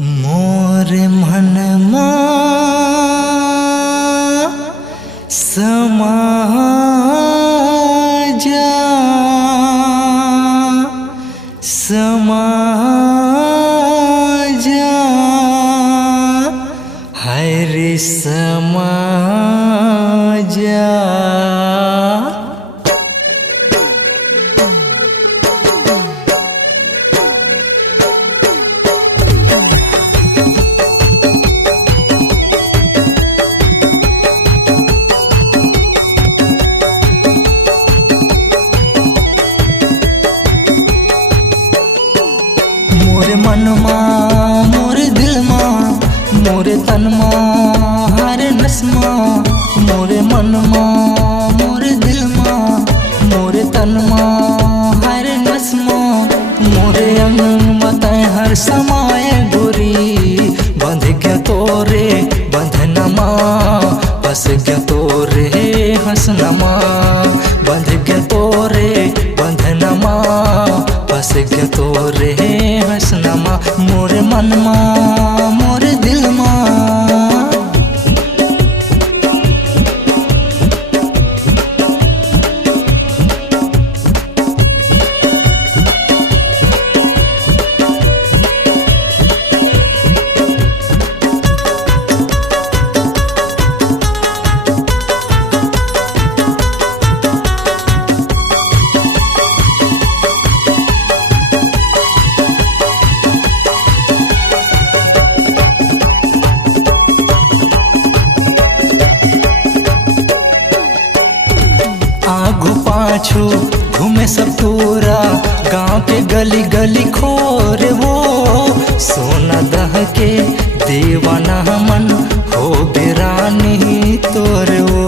मोर मनमा समा जा समा जा हाय रे समा जा। मोरे मनमा मोरे दिलमा मोरे तनमा हरे नस्मा। मोरे मनमा मोरे दिलमा मोरे तनमा हरे नस्मा। मोरे अंग बताए हर समाए गोरी बंध गया तोरे बंधनमा बस गया तोरे हंसनमा। बंध गया तोरे बंधनमा बस गया तोरे हंसनमा। मोरे मनमा मोरे दिलमा आगू पाछू घूमे सब पूरा गांव के गली गली खोरे वो। सोना दह के दीवाना मन हो बिरानी तोरे वो।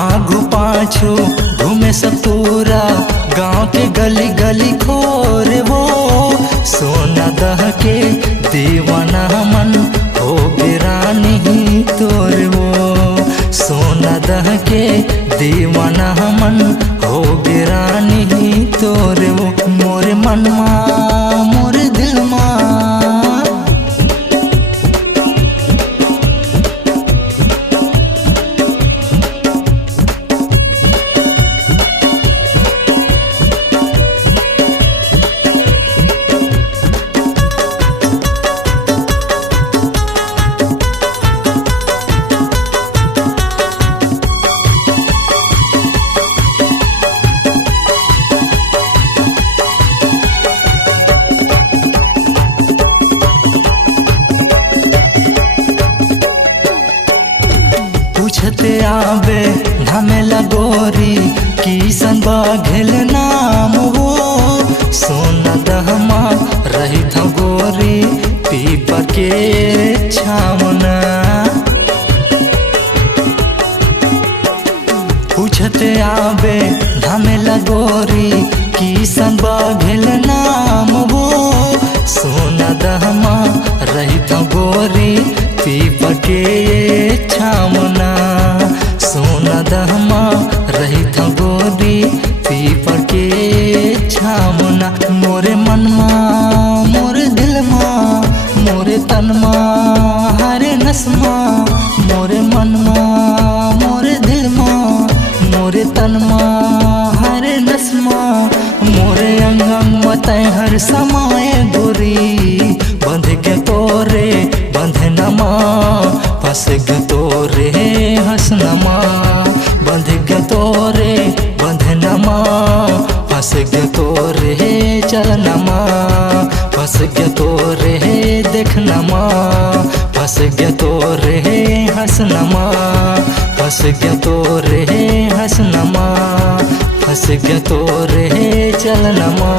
आगू पाछू घूमे सब पूरा गांव के गली गली खोरे वो। सोना दह के दीवाना मन हो बिरानी तोरे वो। सोना दह के दीवाना मन हो बिरानी तोरे वो। मोरे मनमा मोरे दिलमा पूछते आवे धमेला गोरी किसन बाघेल नाम वो। सोना दहमा रही था गोरी पीपा के छावना। पूछते आवे धमेला गोरी किसन बाघेल नाम वो। सोना दहमा रही था गोरी पीपा के छावना। सोना दहमा रही था गोरी पीपा के छावना। मोरे मनमा मोरे दिलमा मोरे तनमा हरे नस्मा। मोरे मनमा मोरे दिलमा मोरे तनमा हरे नस्मा। मोरे अंगम बताए हर समाए गोरी बंध के तोरे बंधनमा फंस गया तोरे हंसनमा। बंध गया तोरे बंधनमा फंस गया तोरे चलनमा। फंस गया तोरे देखनमा फंस गया तोरे हंसनमा। फंस गया तोरे हंसनमा फंस गया तोरे चलनमा।